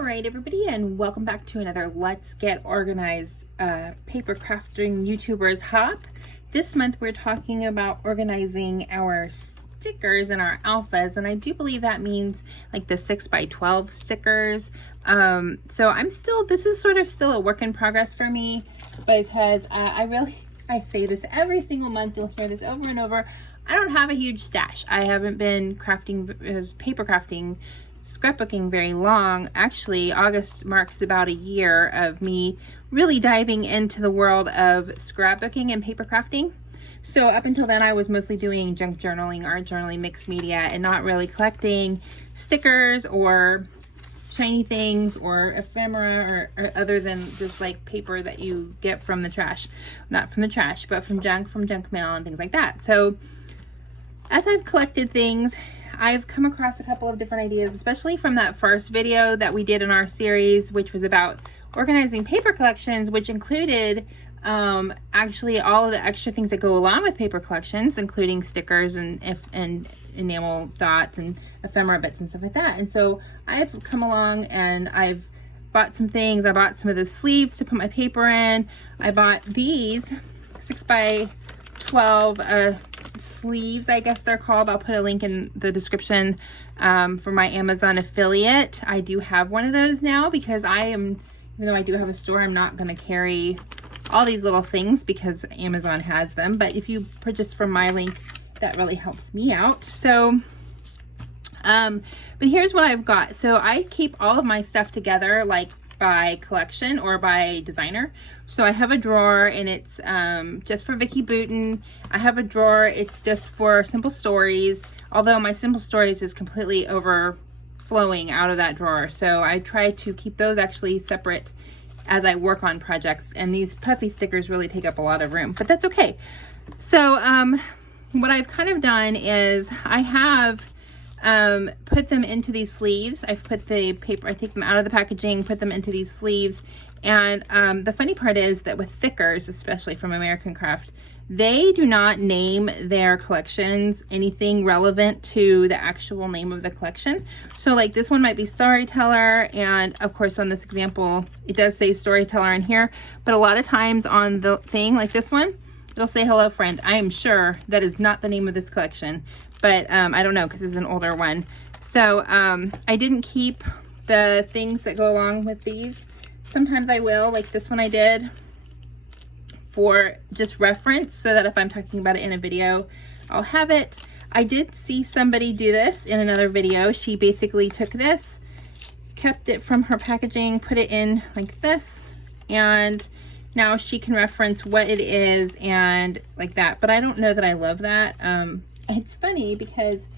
All right, everybody, and welcome back to another Let's Get Organized paper crafting YouTubers hop. This month we're talking about organizing our stickers and our alphas, and I do believe that means like the 6x12 stickers. So this is sort of still a work in progress for me, because I say this every single month. You'll hear this over and over. I don't have a huge stash. I haven't been paper crafting, scrapbooking very long. Actually, August marks about a year of me really diving into the world of scrapbooking and paper crafting. So up until then, I was mostly doing junk journaling, art journaling, mixed media, and not really collecting stickers or shiny things or ephemera or other than just like paper that you get from the trash. Not from the trash, but from junk mail and things like that. So as I've collected things, I've come across a couple of different ideas, especially from that first video that we did in our series, which was about organizing paper collections, which included actually all of the extra things that go along with paper collections, including stickers and enamel dots and ephemera bits and stuff like that. And so I've come along and I've bought some things. I bought some of the sleeves to put my paper in. I bought these 6x12 sleeves, I guess they're called. I'll put a link in the description for my Amazon affiliate. I do have one of those now because even though I do have a store, I'm not going to carry all these little things because Amazon has them. But if you purchase from my link, that really helps me out. So, but here's what I've got. So I keep all of my stuff together, like by collection or by designer. So I have a drawer, and it's just for Vicky Booten. I have a drawer, it's just for Simple Stories, although my Simple Stories is completely overflowing out of that drawer. So I try to keep those actually separate as I work on projects, and these puffy stickers really take up a lot of room, but that's okay. So what I've kind of done is I have put them into these sleeves. I've put the paper, I take them out of the packaging, put them into these sleeves. And the funny part is that with thickers, especially from American Craft, they do not name their collections anything relevant to the actual name of the collection. So like this one might be Storyteller, and of course on this example it does say Storyteller in here, but a lot of times on the thing like this one, it'll say Hello Friend. I am sure that is not the name of this collection, but I don't know because it's an older one. So I didn't keep the things that go along with these. Sometimes I will, like this one I did for just reference, so that if I'm talking about it in a video, I'll have it. I did see somebody do this in another video. She basically took this, kept it from her packaging, put it in like this, and now she can reference what it is and like that. But I don't know that I love that. It's funny because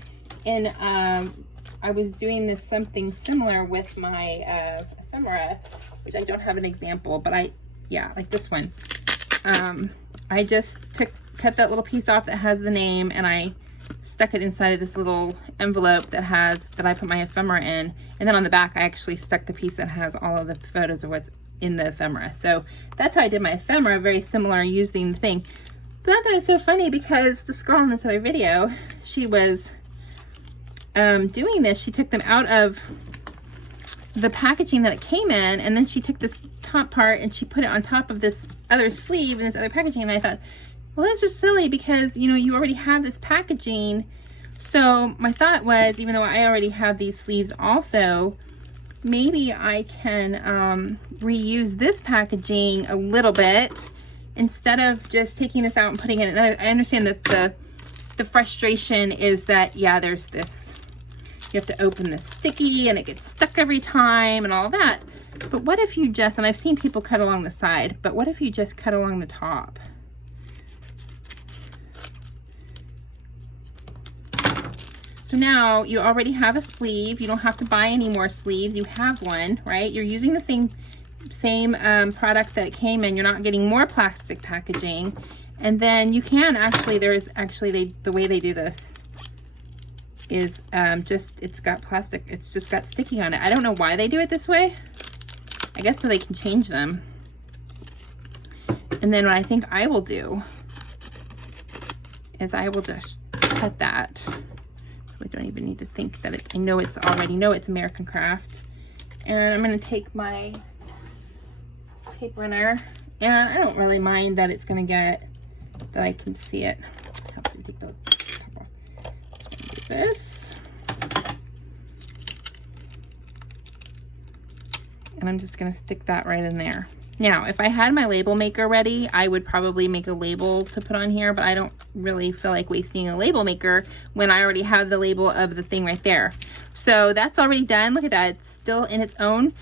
I was doing something similar with my ephemera, which I don't have an example, but like this one. I just cut that little piece off that has the name, and I stuck it inside of this little envelope that I put my ephemera in, and then on the back I actually stuck the piece that has all of the photos of what's in the ephemera. So that's how I did my ephemera, very similar, using the thing. But that is so funny because this girl in this other video, she was doing this. She took them out of the packaging that it came in, and then she took this top part and she put it on top of this other sleeve and this other packaging, and I thought, well, that's just silly because you already have this packaging. So my thought was, even though I already have these sleeves also, maybe I can reuse this packaging a little bit instead of just taking this out and putting it in. I understand that the frustration is that, yeah, there's this, you have to open this sticky and it gets stuck every time and all that. But what if you just, and I've seen people cut along the side, but what if you just cut along the top? So now you already have a sleeve. You don't have to buy any more sleeves. You have one, right? You're using the same product that it came in. You're not getting more plastic packaging. And then you can actually, the way they do this is it's got plastic, it's just got sticky on it. I don't know why they do it this way. I guess so they can change them. And then what I think I will do is I will just cut that. I don't even need to think that I already know it's American Craft. And I'm going to take my tape runner, and I don't really mind that it's going to get, that I can see it. Helps me take the top off. So do this. And I'm just going to stick that right in there. Now, if I had my label maker ready, I would probably make a label to put on here, but I don't really feel like wasting a label maker when I already have the label of the thing right there. So that's already done. Look at that. It's still in its own.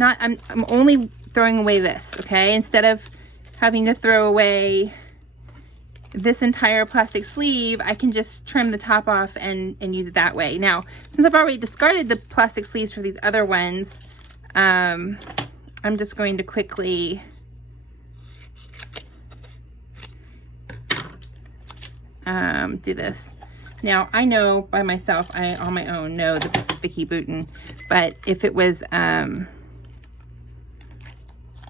I'm only throwing away this, okay? Instead of having to throw away this entire plastic sleeve, I can just trim the top off and use it that way. Now, since I've already discarded the plastic sleeves for these other ones, I'm just going to quickly do this. Now, I know by myself, I on my own know that this is Vicki Boutin, but if it was,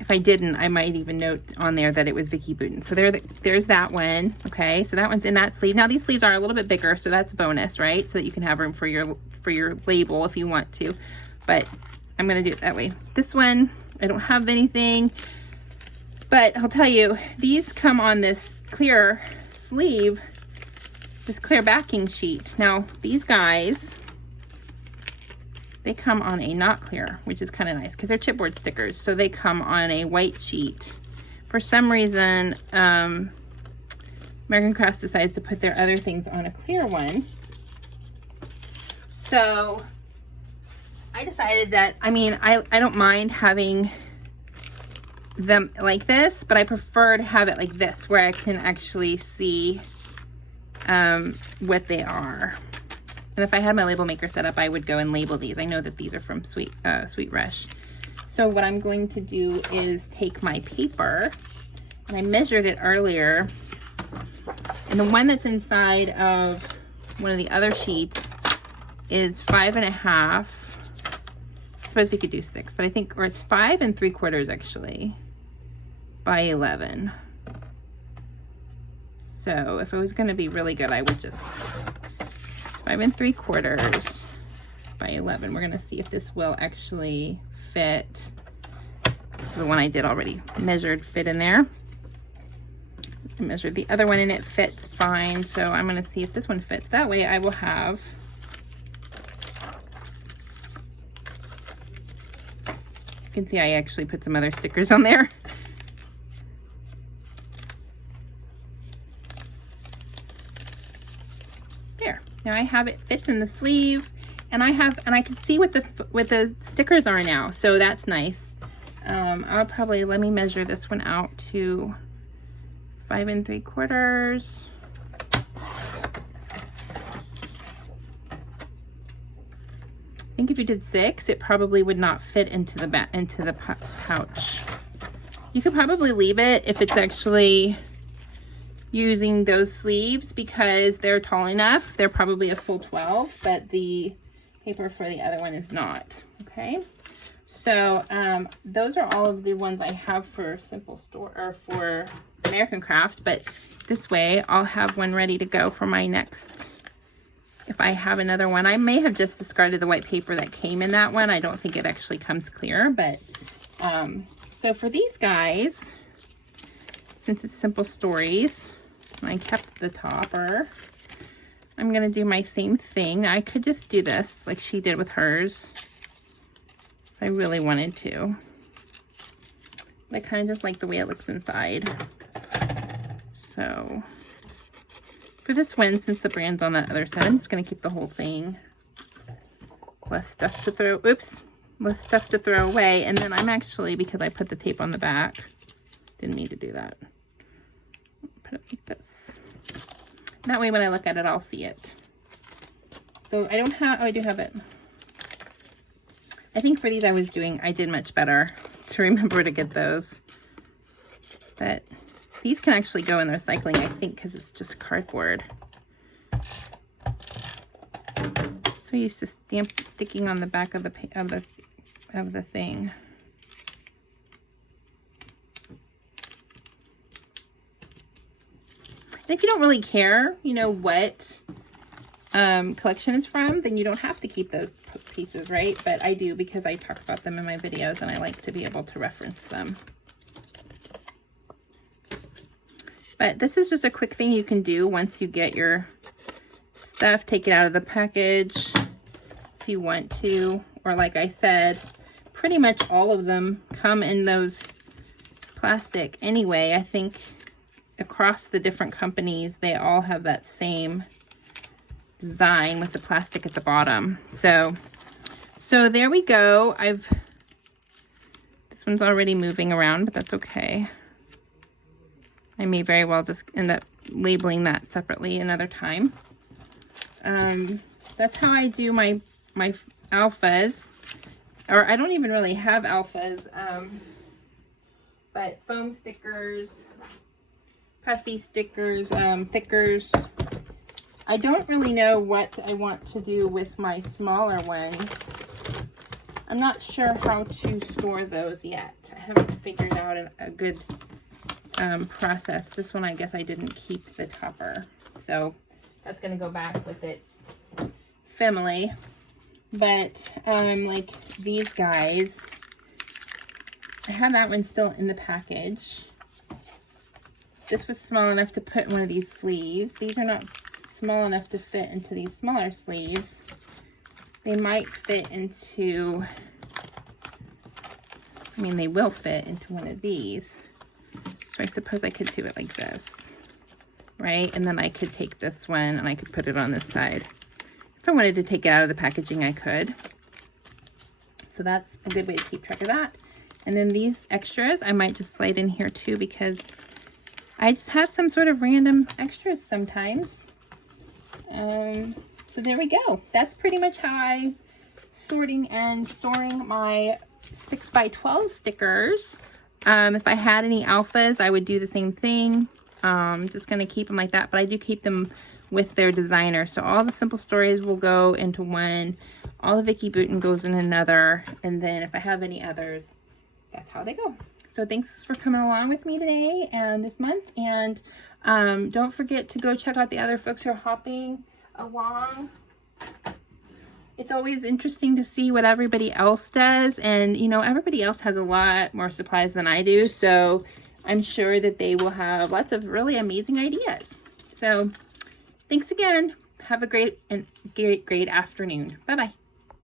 if I didn't, I might even note on there that it was Vicki Boutin. So there's that one, okay? So that one's in that sleeve. Now these sleeves are a little bit bigger, so that's a bonus, right? So that you can have room for your label if you want to, but I'm gonna do it that way. This one, I don't have anything, but I'll tell you, these come on this clear sleeve, this clear backing sheet. Now, these guys, they come on a not clear, which is kind of nice because they're chipboard stickers. So they come on a white sheet. For some reason, American Crafts decides to put their other things on a clear one. So I decided that, I mean, I don't mind having them like this, but I prefer to have it like this where I can actually see what they are. And if I had my label maker set up, I would go and label these. I know that these are from Sweet Rush. So what I'm going to do is take my paper, and I measured it earlier, and the one that's inside of one of the other sheets is 5.5. I suppose you could do 6, but I think, or it's 5 3/4 actually by 11. So if it was going to be really good, I would just 5 3/4 by 11. We're going to see if this will actually fit. The one I did already measured fit in there. I measured the other one and it fits fine. So I'm going to see if this one fits. That way I will have you can see I actually put some other stickers on there. There. Now I have it fits in the sleeve, and I can see what the stickers are now. So that's nice. I'll probably, let me measure this one out to 5 3/4. I think if you did 6, it probably would not fit into the pouch. You could probably leave it if it's actually using those sleeves because they're tall enough. They're probably a full 12, but the paper for the other one is not. Okay, so those are all of the ones I have for Simple Store or for American Craft. But this way, I'll have one ready to go for my next. If I have another one, I may have just discarded the white paper that came in that one. I don't think it actually comes clear, but so for these guys, since it's Simple Stories, and I kept the topper, I'm gonna do my same thing. I could just do this like she did with hers if I really wanted to. But I kind of just like the way it looks inside. So for this one, since the brand's on the other side, I'm just going to keep the whole thing. Less stuff to throw, oops, less stuff to throw away. And then I'm actually, because I put the tape on the back, didn't mean to do that. Put it like this. That way when I look at it, I'll see it. So I don't have, oh, I do have it. I think for these I did much better to remember to get those. But these can actually go in the recycling, I think, because it's just cardboard. So used to sticking on the back of the thing. And if you don't really care, you know, what collection it's from, then you don't have to keep those pieces, right? But I do because I talk about them in my videos and I like to be able to reference them. But this is just a quick thing you can do once you get your stuff. Take it out of the package if you want to, or like I said, pretty much all of them come in those plastic anyway. I think across the different companies, they all have that same design with the plastic at the bottom. So there we go. This one's already moving around, but that's okay. I may very well just end up labeling that separately another time. That's how I do my alphas, or I don't even really have alphas, but foam stickers, puffy stickers, thickers. I don't really know what I want to do with my smaller ones. I'm not sure how to store those yet. I haven't figured out a good process. This one, I guess I didn't keep the topper, so that's going to go back with its family. But like these guys, I had that one still in the package. This was small enough to put in one of these sleeves. These are not small enough to fit into these smaller sleeves. They might fit into, I mean, they will fit into one of these. So I suppose I could do it like this, right? And then I could take this one and I could put it on this side. If I wanted to take it out of the packaging, I could. So that's a good way to keep track of that. And then these extras, I might just slide in here too, because I just have some sort of random extras sometimes. So there we go. That's pretty much how I'm sorting and storing my 6x12 stickers. If I had any alphas, I would do the same thing. Just going to keep them like that, but I do keep them with their designer. So all the simple stories will go into one, all the Vicky Bouton goes in another, and then if I have any others, that's how they go. So thanks for coming along with me today and this month, and don't forget to go check out the other folks who are hopping along. It's always interesting to see what everybody else does, and you know, everybody else has a lot more supplies than I do, so I'm sure that they will have lots of really amazing ideas. So thanks again. Have a great afternoon. Bye-bye.